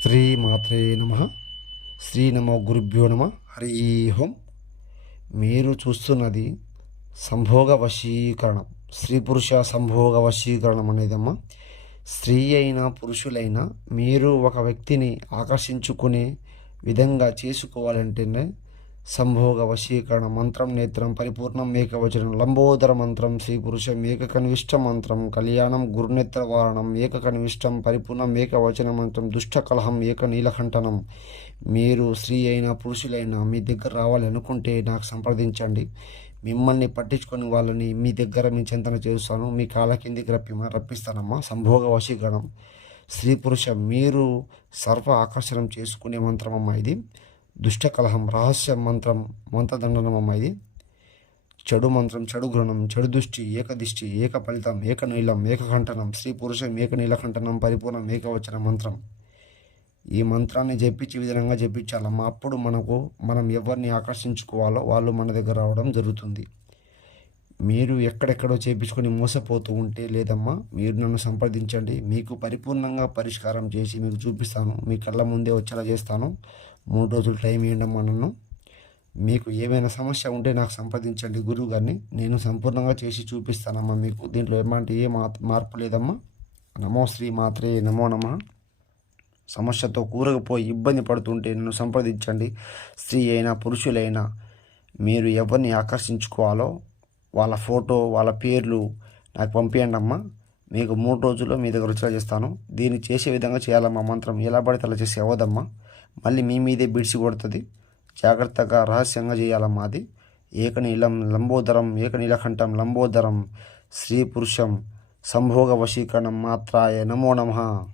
స్త్రీ మాత్రే నమ. శ్రీ నమో గురుభ్యో నమ. హరి హోం మీరు చూస్తున్నది సంభోగ వశీకరణం స్త్రీ పురుష సంభోగ వశీకరణం అనేదమ్మా. స్త్రీ అయినా పురుషులైనా మీరు ఒక వ్యక్తిని ఆకర్షించుకునే విధంగా చేసుకోవాలంటేనే సంభోగ వశీకరణ మంత్రం నేత్రం పరిపూర్ణం ఏకవచనం లంబోదర మంత్రం శ్రీ పురుషం ఏకకనివిష్ట మంత్రం కళ్యాణం గురునేత్ర వారణం ఏకకనివిష్టం పరిపూర్ణం ఏకవచన మంత్రం దుష్ట కలహం ఏక నీలకంఠనం మీరు స్త్రీ అయినా పురుషులైనా మీ దగ్గర రావాలి అనుకుంటే నాకు సంప్రదించండి. మిమ్మల్ని పట్టించుకొని వాళ్ళని మీ దగ్గర మీ చింతన చేస్తాను. మీ కాళ్ళ కిందికి రప్పి రప్పిస్తానమ్మా. సంభోగ వశీకరణం స్త్రీ పురుష మీరు సర్వ ఆకర్షణం చేసుకునే మంత్రం అమ్మా ఇది. దుష్టకలహం రహస్య మంత్రం మంత్రదండనం అమ్మ ఇది. చెడు మంత్రం చెడు గ్రహణం చెడు దృష్టి ఏకదిష్టి ఏక ఫలితం ఏక నీలం ఏకకంఠనం స్త్రీ పురుషం ఏక నీలకంఠనం పరిపూర్ణం ఏకవచన మంత్రం. ఈ మంత్రాన్ని జపించే విధంగా జపించాలమ్మా. అప్పుడు మనకు మనం ఎవరిని ఆకర్షించుకోవాలో వాళ్ళు మన దగ్గర రావడం జరుగుతుంది. మీరు ఎక్కడెక్కడో చేపించుకొని మోసపోతూ ఉంటే లేదమ్మా మీరు నన్ను సంప్రదించండి. మీకు పరిపూర్ణంగా పరిష్కారం చేసి మీకు చూపిస్తాను. మీ కళ్ళ ముందే వచ్చేలా చేస్తాను. మూడు రోజులు టైం ఇవ్వండమ్మా నన్ను. మీకు ఏమైనా సమస్య ఉంటే నాకు సంప్రదించండి గురువు గారిని. నేను సంపూర్ణంగా చేసి చూపిస్తానమ్మా మీకు. దీంట్లో ఎలాంటి ఏ మార్పు లేదమ్మా. నమో శ్రీ మాత్రే నమో నమ. సమస్యతో కూరకపోయి ఇబ్బంది పడుతుంటే నన్ను సంప్రదించండి. స్త్రీ అయినా పురుషులైనా మీరు ఎవరిని ఆకర్షించుకోవాలో వాళ్ళ ఫోటో వాళ్ళ పేర్లు నాకు పంపించండి అమ్మా. మీకు మూడు రోజుల్లో మీ దగ్గర వచ్చేలా చేస్తాను. దీన్ని చేసే విధంగా చేయాలమ్మా మంత్రం. ఎలా పడితే అలా చేసి అవ్వదమ్మా. మళ్ళీ మీ మీదే బిడిసి కొడుతుంది. జాగ్రత్తగా రహస్యంగా చేయాలమ్మా అది. ఏకనీలం లంబోదరం ఏకనీలకంఠం లంబోదరం స్త్రీ పురుషం సంభోగ వశీకరణం మాత్రాయ నమో నమః.